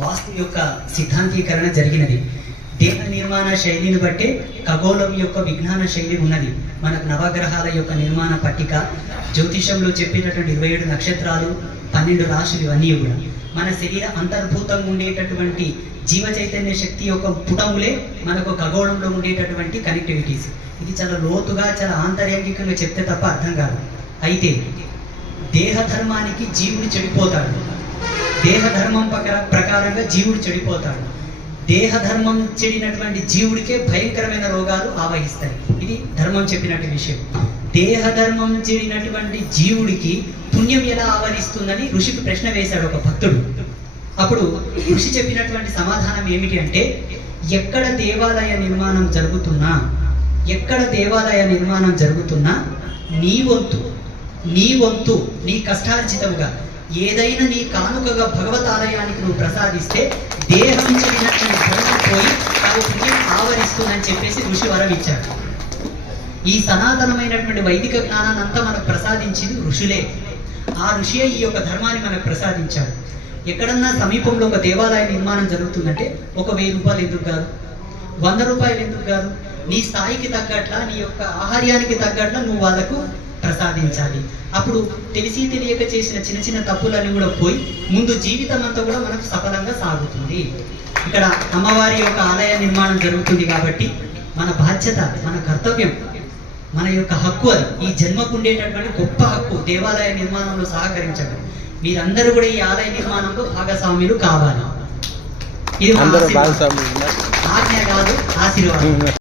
వాస్తు యొక్క సిద్ధాంతీకరణ జరిగినది. దేహ నిర్మాణ శైలిని బట్టే ఖగోళం యొక్క విజ్ఞాన శైలి ఉన్నది. మనకు నవగ్రహాల యొక్క నిర్మాణ పట్టిక, జ్యోతిషంలో చెప్పేటటువంటి 27 నక్షత్రాలు, 12 రాశులు, ఇవన్నీ కూడా మన శరీర అంతర్భూతంగా ఉండేటటువంటి జీవ చైతన్య శక్తి యొక్క పుటములే మనకు ఖగోళంలో ఉండేటటువంటి కనెక్టివిటీస్. ఇది చాలా లోతుగా, చాలా ఆంతర్యాంగికంగా చెప్తే తప్ప అర్థం కాదు. అయితే దేహ ధర్మానికి జీవుడు చెడిపోతాడు. దేహ ధర్మం ప్రకారంగా జీవుడు చెడిపోతాడు. దేహ ధర్మం చెడినటువంటి జీవుడికే భయంకరమైన రోగాలు ఆవహిస్తాయి. ఇది ధర్మం చెప్పినట్టు విషయం. దేహ ధర్మం చెడినటువంటి జీవుడికి పుణ్యం ఎలా ఆవరిస్తుందని ఋషికి ప్రశ్న వేశాడు ఒక భక్తుడు. అప్పుడు ఋషి చెప్పినటువంటి సమాధానం ఏమిటి అంటే, ఎక్కడ దేవాలయ నిర్మాణం జరుగుతున్నా నీ వంతు నీ కష్టార్జితముగా ఏదైనా నీ కానుకగా భగవతాలయానికి నువ్వు ప్రసాదిస్తే దేహం చెడినటువంటి ధర్మం పోయి తాను పుణ్యం ఆవరిస్తుందని చెప్పేసి ఋషి వరం ఇచ్చాడు. ఈ సనాతనమైనటువంటి వైదిక జ్ఞానాన్ని అంతా మనకు ప్రసాదించింది ఋషులే. ఆ ఋషియే ఈ యొక్క ధర్మాన్ని మనకు ప్రసాదించాడు. ఎక్కడన్నా సమీపంలో ఒక దేవాలయ నిర్మాణం జరుగుతుందంటే ఒక 1000 రూపాయలు ఎందుకు కాదు, 100 రూపాయలు ఎందుకు కాదు, నీ స్థాయికి తగ్గట్లా, నీ యొక్క ఆహార్యానికి తగ్గట్లా నువ్వు వాళ్ళకు ప్రసాదించాలి. అప్పుడు తెలిసి తెలియక చేసిన చిన్న చిన్న తప్పులన్నీ కూడా పోయి ముందు జీవితం అంతా కూడా మనకు సఫలంగా సాగుతుంది. ఇక్కడ అమ్మవారి యొక్క ఆలయ నిర్మాణం జరుగుతుంది కాబట్టి మన బాధ్యత, మన కర్తవ్యం, మన యొక్క హక్కు అది. ఈ జన్మకు ఉండేటటువంటి గొప్ప హక్కు దేవాలయ నిర్మాణంలో సహకరించడం. మీరందరూ కూడా ఈ ఆలయ నిర్మాణంలో భాగస్వాములు కావాలి. ఇది ఆజ్ఞ కాదు, ఆశీర్వాదం.